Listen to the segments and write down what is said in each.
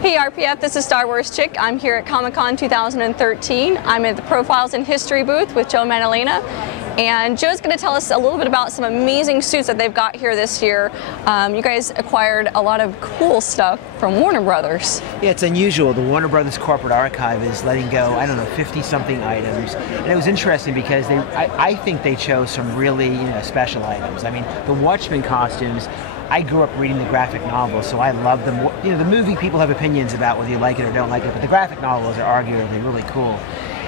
Hey RPF, this is Star Wars Chick. I'm here at Comic-Con 2013. I'm at the Profiles in History booth with Joe Manalena. And Joe's going to tell us a little bit about some amazing suits that they've got here this year. You guys acquired a lot of cool stuff from Warner Brothers. Yeah, it's unusual. The Warner Brothers corporate archive is letting go, I don't know, 50-something items. And it was interesting because I think they chose some really special items. I mean, the Watchmen costumes, I grew up reading the graphic novels, so I love them. The movie, people have opinions about whether you like it or don't like it, but the graphic novels are arguably really cool.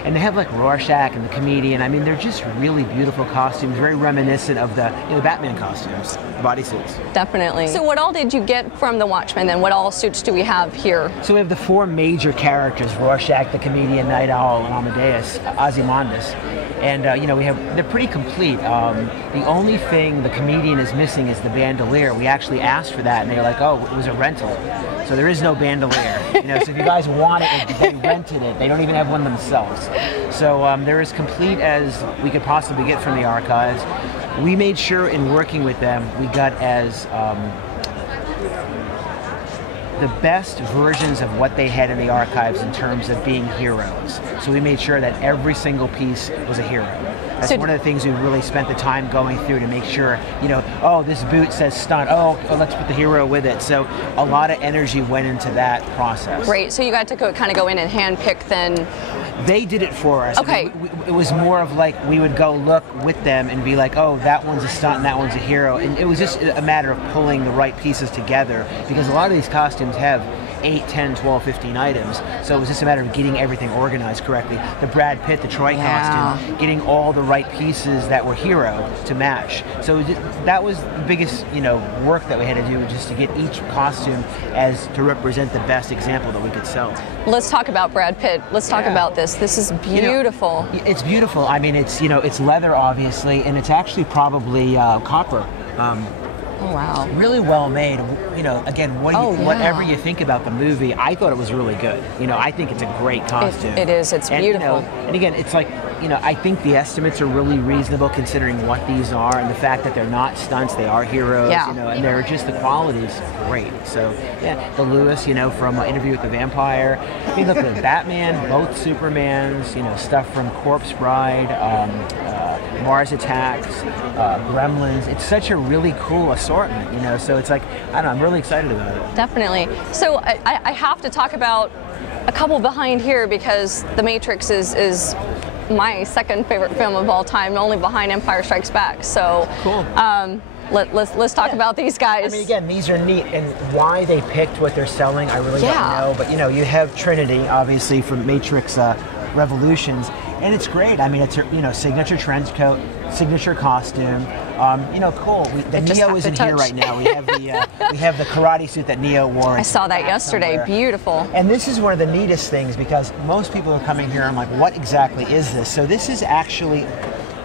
And they have like Rorschach and the Comedian. I mean, they're just really beautiful costumes, very reminiscent of the Batman costumes, the bodysuits. Definitely. So what all did you get from the Watchmen then? What all suits do we have here? So we have the four major characters, Rorschach, the Comedian, Night Owl, and Amadeus, Ozymandias. And they're pretty complete. The only thing the Comedian is missing is the bandolier. We actually asked for that, and they were like, oh, it was a rental. So there is no bandolier. So if you guys want it, they rented it. They don't even have one themselves. So they're as complete as we could possibly get from the archives. We made sure in working with them, we got as the best versions of what they had in the archives in terms of being heroes. So we made sure that every single piece was a hero. That's one of the things we really spent the time going through to make sure, oh, this boot says stunt, oh, let's put the hero with it. So a lot of energy went into that process. Great, so you got to kind of go in and handpick then. They did it for us. Okay. It was more of like we would go look with them and be like, oh, that one's a stunt and that one's a hero. And it was just a matter of pulling the right pieces together because a lot of these costumes have 8, 10, 12, 15 items. So it was just a matter of getting everything organized correctly. The Brad Pitt, the Troy costume, getting all the right pieces that were hero to match. So that was the biggest, work that we had to do, just to get each costume to represent the best example that we could sell. Let's talk about Brad Pitt. Let's talk about this. This is beautiful. It's beautiful. I mean, it's it's leather, obviously, and it's actually probably copper. Oh, wow. Really well made. Again, whatever you think about the movie, I thought it was really good. I think it's a great costume. It is. It's beautiful. And again, it's like, I think the estimates are really reasonable considering what these are and the fact that they're not stunts, they are heroes, and they're just, the quality's great. So, yeah, the Lewis, from Interview with the Vampire. I mean, look at Batman, both Supermans, stuff from Corpse Bride, Mars Attacks, Gremlins. It's such a really cool assortment, so it's like, I don't know, I'm really excited about it. Definitely. So I have to talk about a couple behind here because The Matrix is my second favorite film of all time, only behind Empire Strikes Back. So cool. Let's talk about these guys. I mean, again, these are neat, and why they picked what they're selling, I really don't know. But you have Trinity, obviously, from Matrix Revolutions, and it's great. I mean, it's her, signature trench coat, signature costume. Cool. The Neo isn't here right now. We have the karate suit that Neo wore. I saw that yesterday. Somewhere. Beautiful. And this is one of the neatest things because most people are coming here and like, what exactly is this? So this is actually,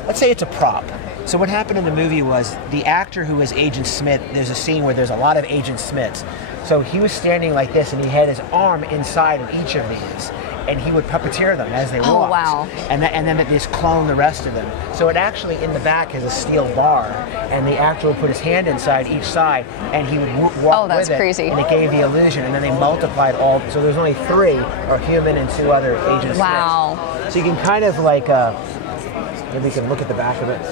let's say it's a prop. So what happened in the movie was the actor who was Agent Smith, there's a scene where there's a lot of Agent Smiths. So he was standing like this and he had his arm inside of each of these. And he would puppeteer them as they walked. Oh, wow. And then it just clone the rest of them. So it actually, in the back, has a steel bar, and the actor would put his hand inside each side, and he would walk that's with it. Crazy. And it gave the illusion, and then they multiplied all, so there's only 3 are human and 2 other agents. Wow. So you can kind of like, maybe you can look at the back of it.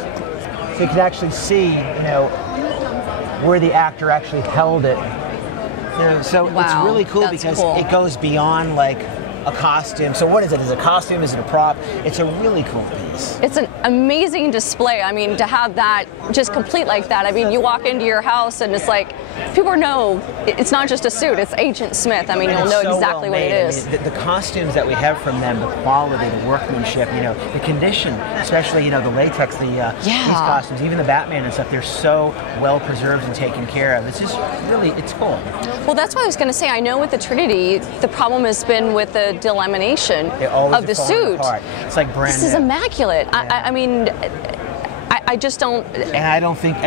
So you can actually see, where the actor actually held it. So it's really cool because it goes beyond like a costume. So what is it? Is it a costume? Is it a prop? It's a really cool piece. It's an amazing display. I mean, to have that just complete like that. I mean, you walk into your house and it's like, people know it's not just a suit, it's Agent Smith. I mean, you'll know exactly what it is. I mean, the costumes that we have from them, the quality, the workmanship, the condition, especially, the latex, these costumes, even the Batman and stuff, they're so well preserved and taken care of. It's just really, it's cool. Well, that's what I was going to say. I know with the Trinity, the problem has been with the delamination of the suit. Apart. It's like brand new. This is immaculate. I mean, I just don't. And I don't think,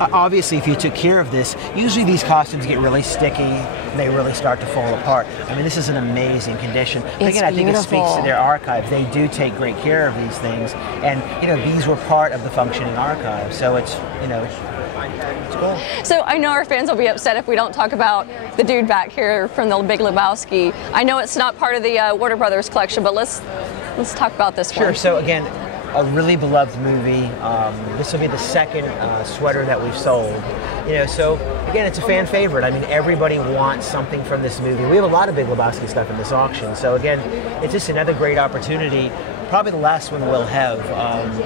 obviously if you took care of this, usually these costumes get really sticky, they really start to fall apart. I mean, this is an amazing condition. But again, I think it speaks to their archive. They do take great care of these things, and these were part of the functioning archive. So it's, It's cool. So I know our fans will be upset if we don't talk about the dude back here from The Big Lebowski. I know it's not part of the Warner Brothers collection, but let's talk about this one. Sure. So again, a really beloved movie. This will be the second sweater that we've sold. You know, so again, it's a fan favorite. I mean, everybody wants something from this movie. We have a lot of Big Lebowski stuff in this auction. So again, it's just another great opportunity. Probably the last one we'll have.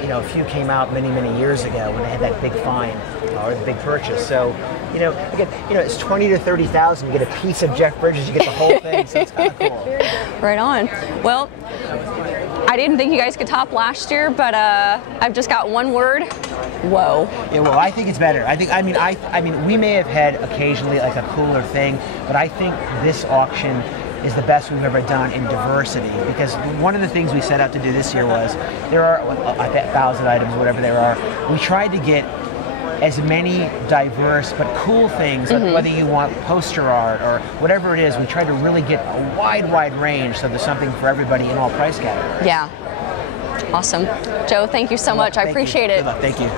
You know, a few came out many, many years ago when they had that big find or the big purchase. So, you know, again, you know, it's 20 to 30,000. You get a piece of Jeff Bridges, you get the whole thing. So it's kind of cool. Right on. Well, I didn't think you guys could top last year, but I've just got one word. Whoa. Yeah, well, I think it's better. I mean, we may have had occasionally like a cooler thing, but I think this auction is the best we've ever done in diversity, because one of the things we set out to do this year was, there are 1,000 items, whatever there are. We tried to get as many diverse but cool things, like whether you want poster art or whatever it is, we tried to really get a wide range so there's something for everybody in all price categories. Yeah. Awesome. Joe, thank you so much. I appreciate it. Good luck. Thank you.